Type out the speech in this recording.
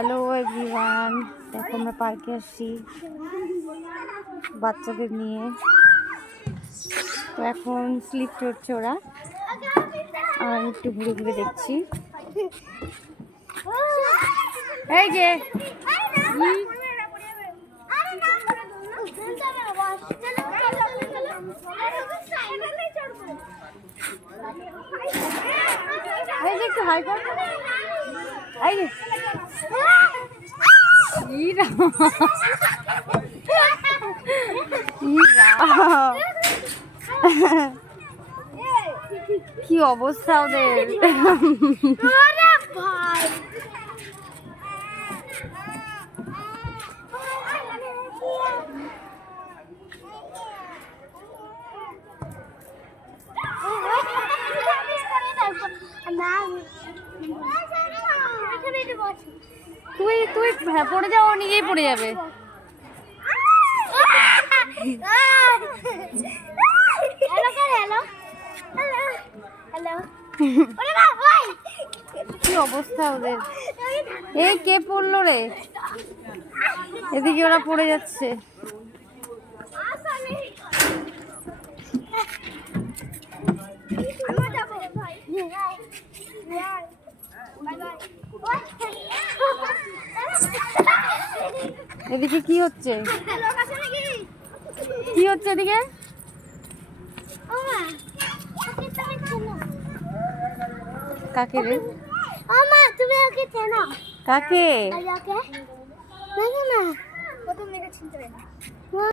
Hello everyone, দেখো আমরা পার্কে আসছি বাচ্চাদের নিয়ে। তো এখন স্লিপ করছে ওরা, আর একটু ঘুরে ঘুরে দেখছি। এই যে একটু হাই কর। কি অবস্থা ওদের! তুই তুই পড়ে যাও, নিজেই পড়ে যাবে। কি অবস্থা ওদের! এই কে পড়লো রে? এদিকে ওরা পড়ে যাচ্ছে। এদিকে কি হচ্ছে? কি হচ্ছে এদিকে? কাকে রে? তুমি ওকে চেনো? কাকে? না না, প্রথম দেখে চিনতে পারি না।